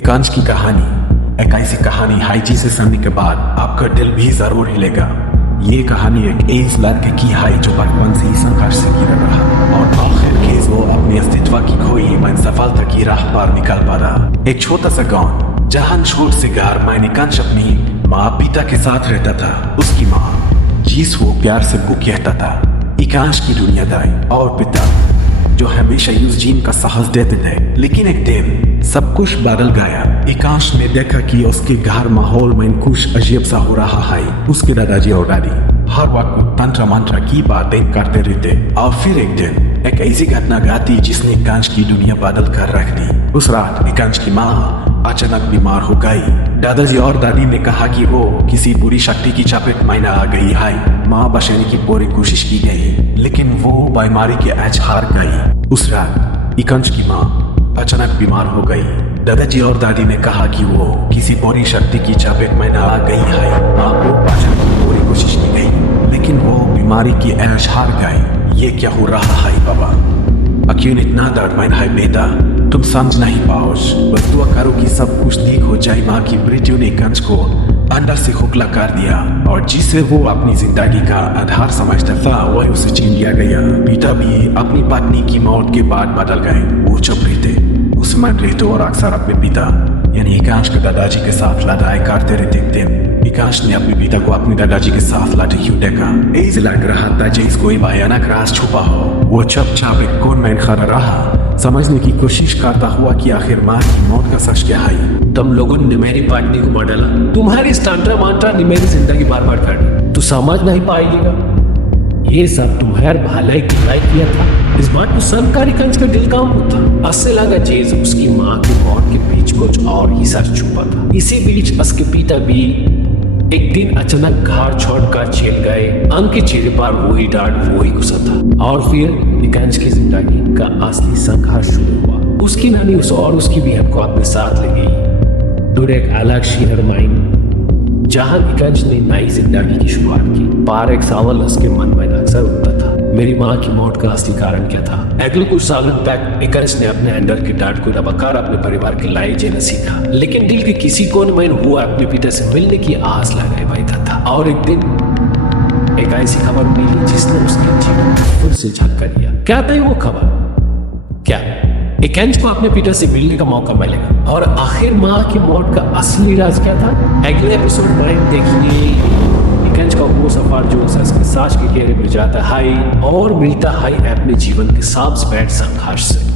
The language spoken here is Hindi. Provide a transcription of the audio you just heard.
एकांश की कहानी एक ऐसी कहानी है जिसे सुनने के बाद आपका दिल भी जरूर हिलेगा। ये कहानी एक एज लड़के की है जो बचपन से ही संघर्ष से घिरा रहा और आखिरकार वो अपने अस्तित्व की खोई में सफलता की राह पर निकल पड़ा। एक छोटा सा गांव जहां छोट से घर में एकांश अपनी माँ पिता के साथ रहता था। उसकी माँ जिस वो प्यार से वो कहता था एकांश की दुनियादारी और पिता जो हमेशा यूजीन का साहस देते थे। लेकिन एक दिन सब कुछ बदल गया। एकांश ने देखा कि उसके घर माहौल में कुछ अजीब सा हो रहा है। उसके दादाजी और दादी हर वक्त तंत्र मंत्र की बातें करते रहते और फिर एक दिन एक ऐसी घटना घटी जिसने एकांश की दुनिया बदल कर रख दी। उस रात एकांश की माँ अचानक बीमार हो गई। दादाजी और दादी ने कहा कि वो किसी बुरी शक्ति की चपेट में आ गई है। माँ बचाने की पूरी कोशिश की गई लेकिन वो बीमारी के एज हार गई। उस रात एकांश की माँ अचानक बीमार हो गई। दादाजी और दादी ने कहा कि वो किसी बुरी शक्ति की चपेट में आ गई है। माँ को बचाने की पूरी कोशिश की गई लेकिन वो बीमारी की एज हार गई। ये क्या हो रहा है बाबा? क्यों इतना दर्द में है बेटा? तुम समझ नहीं पाओगे। बस दुआ करो कि सब कुछ ठीक हो जाए। माँ की मृत्यु ने एकांश को अंदर से खोखला कर दिया और जिसे वो अपनी जिंदगी का आधार समझता था वह उसे छीन लिया गया। पिता भी अपनी पत्नी की मौत के बाद बदल गए। वो चुप रहते, उस्मान रहते और अक्सर अपने पिता यानी एकांश के दादाजी के साथ लड़ाई करते रहते थे। एकांश ने अपने पिता को अपने दादाजी के साथ लड़ते हुए देखा। ऐसे लग रहा था जैसे कोई भयानक राज छुपा हो। वो चुपचाप एक कोने में खड़ा रहा, समझने की कोशिश करता हुआ कि आखिर माँ की मौत का सच क्या है। तुम लोगों ने मेरी पत्नी को मार डाला। तुम्हारी स्टंट्रा मांट्रा ने मेरी जिंदगी बर्बाद कर दी। तू समझ नहीं पाएगा ये सब तुम्हारे भलाई की लायक किया था। इस बात को सुनकर एकांश का दिल काम होता। असली लगा चीज उसकी माँ की मौत के बीच कुछ और ही सच छुपा था। इसी बीच उसके पिता भी एक दिन अचानक घर छोड़कर चल गए। उनके चेहरे पर वही डांट वही गुस्सा था। और फिर एकांश की जिंदगी का असली संघर्ष शुरू हुआ। उसकी नानी उस और उसकी बहन को अपने साथ ले गई दूर एक अलग शहर में जहां एकांश ने नई जिंदगी की शुरुआत की। पर एक सवाल उसके मन में अक्सर उठता था, मेरी माँ की मौत का असली कारण क्या था? अगले कुछ सालों तक एकांश ने अपने अंदर की डांट को दबाकर अपने परिवार के लायक जीना सीखा। लेकिन दिल के किसी कोने में वो अपने पिता से मिलने की आस लगाए बैठा था। और एक दिन एक ऐसी खबर मिली जिसने उसके जीवन को फिर से झटका दिया। क्या था वो खबर? क्या एकांश को अपने पिता से मिलने का मौका मिलेगा? और आखिर माँ की मौत का असली राज क्या था? अगले एपिसोड में देखिए एकांश का वो सफर जो उसके सांस के घेरे में जाता है और मिलता है अपने जीवन के सबसे बड़े संघर्ष से।